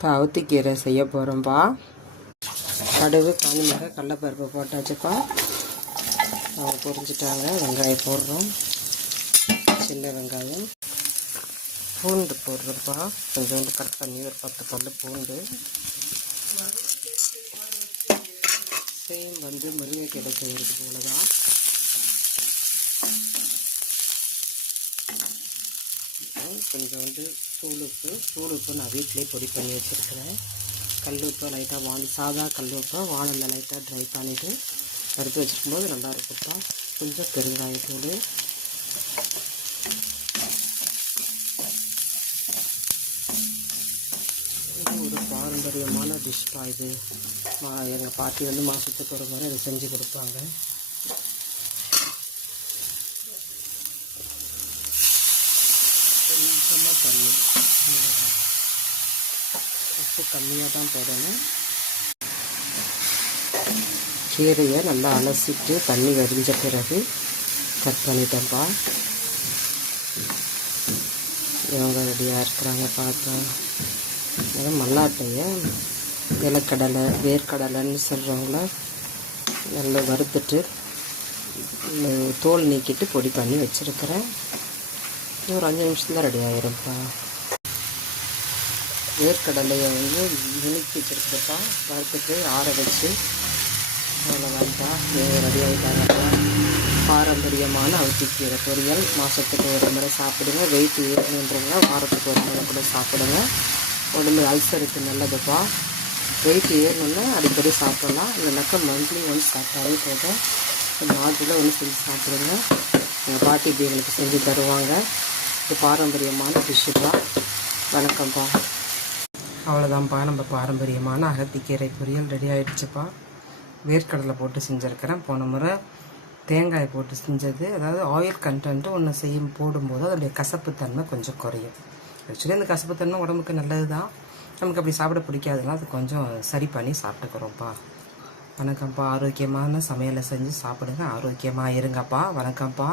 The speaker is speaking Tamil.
இப்போ அவுத்திக்கீரை செய்ய போகிறோம்ப்பா. கடுகு காஞ்சி மிளகாய் கடலைப்பருப்பு போட்டாச்சுப்பா. அவங்க பொரிஞ்சிட்டாங்க. வெங்காயம் போடுறோம், சின்ன வெங்காயம், பூண்டு போடுறோம்ப்பா. கொஞ்சோண்டு கட் பண்ணி ஒரு 10 பல்லு பூண்டு. சேம் முருங்கைக்கீரை செய்கிறது போல தான். கொஞ்சோண்டு தூளுப்பு நான் வீட்டிலே பொடி பண்ணி வச்சுருக்கிறேன். கல்லுப்பை லைட்டாக சாதா கல்லுப்பை வானலில் லைட்டாக ட்ரை பண்ணிவிட்டு வறுத்து வச்சுருக்கும்போது நல்லா இருக்குப்பா. கொஞ்சம் பெருங்காயத்தூள், இது ஒரு பாரம்பரியமான டிஷ்ப்பா. இது எங்கள் பாட்டி மாதத்துக்கு ஒரு முறை இதை செஞ்சு கொடுப்பாங்க. கொஞ்சமாக தண்ணி, உப்பு கம்மியாக தான் போடணும். கீரையை நல்லா அலசிட்டு தண்ணி வடிஞ்ச பிறகு கட் பண்ணிட்டேன்ப்பா. இவங்க ரெடியாக இருக்கிறாங்க பார்த்தா. மல்லாட்டையை நிலக்கடலை வேர்க்கடலைன்னு சொல்கிறவங்கள நல்லா வறுத்துட்டு தோல் நீக்கிட்டு பொடி பண்ணி வச்சுருக்கிறேன். ஒரு 5 நிமிஷத்தில் ரெடி ஆகிரும்ப்பா. வேர்க்கடலையை நுணுக்கி வச்சுருக்குறப்பா. வறுத்துட்டு ஆற வச்சு அவ்வளோதான்ப்பா. ரெடி ஆகிட்டாங்கப்பா. பாரம்பரியமான அவுத்திக்கீரை பொரியல் மாதத்துக்கு ஒரு முறை சாப்பிடுங்க. வெயிட் ஏறணுன்றவங்க வாரத்துக்கு ஒரு முறை கூட சாப்பிடுங்க. உடம்பு அல்சருக்கு நல்லதுப்பா. வெயிட் ஏறணுன்னா அடிக்கடி சாப்பிடலாம். இல்லைனாக்கா மந்த்லி ஒன்ஸ் சாப்பிட்டாலே போதும். நாட்டில் செஞ்சு சாப்பிடுங்க. எங்கள் பாட்டி இப்படி எங்களுக்கு செஞ்சு தருவாங்க. இது பாரம்பரியமான டிஷ்ஷுப்பா. வணக்கம்ப்பா. அவ்வளோதான்ப்பா. நம்ம பாரம்பரியமான அகத்திக்கீரை பொரியல் ரெடி ஆகிடுச்சுப்பா. வேர்க்கடலை போட்டு செஞ்சுருக்கிறேன். போன முறை தேங்காய் போட்டு செஞ்சது. அதாவது ஆயில் கண்டென்ட்டு ஒன்று போடும்போது அதோடைய கசப்புத்தன்மை கொஞ்சம் குறையும். ஆக்சுவலி அந்த கசப்புத்தன்மை உடம்புக்கு நல்லது தான். நமக்கு அப்படி சாப்பிட பிடிக்காதுன்னா அது கொஞ்சம் சரி பண்ணி சாப்பிட்டுக்கிறோம்ப்பா. வணக்கம்ப்பா. ஆரோக்கியமான சமையலை செஞ்சு சாப்பிடுங்க. ஆரோக்கியமாக இருங்கப்பா. வணக்கம்ப்பா.